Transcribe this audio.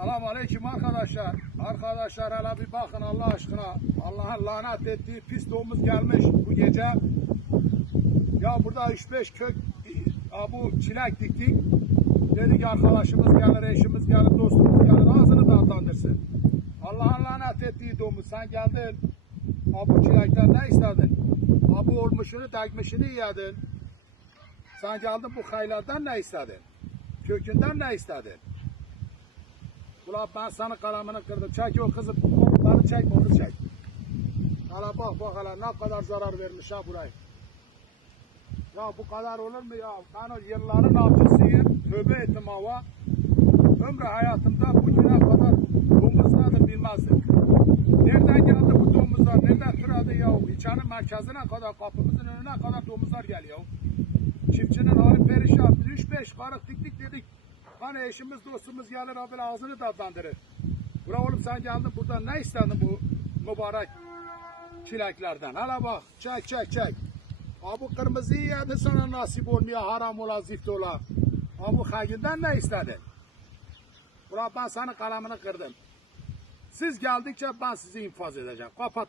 Selam aleyküm arkadaşlar. Arkadaşlar hele bir bakın Allah aşkına. Allah'ın lanet ettiği pis domuz gelmiş bu gece. Ya burada 3-5 kök bu çilek diktik. Dedik arkadaşımız gelir, eşimiz gelir, dostumuz gelir. Ağzını tatlandırsın. Allah'ın lanet ettiği domuz. Sen geldin. Bu çilekten ne istedin? Bu olmuşunu, degmişini yedin. Sen geldin bu haylardan ne istedin? Kökünden ne istedin? Ulan ben sana kalemini kırdım. Çek o kızı. Beni çek, onu çek. Hala bak hele ne kadar zarar vermiş ha burayı. Ya bu kadar olur mu ya? Ben o yılların avcısıyım. Tövbe ettim hava. Ömrü hayatımda bugüne kadar domuz nedir bilmezdim. Nereden geldi bu domuzlar? Nereden türedi ya? İlçenin merkezine kadar, kapımızın önüne kadar domuzlar geliyor. Çiftçinin hali perişan. 3-5 karık diktik dedik. Hani eşimiz dostumuz gelir abi ağzını tatlandırır. Bura oğlum sen geldin burada ne istedin bu mübarek çileklerden? Hala bak çek. Bu kırmızıyı yedin sana nasip olmuyor haram ola zift ola. Bu hakinden ne istedin? Bura ben senin kalemini kırdım. Siz geldikçe ben sizi infaz edeceğim. Kapat.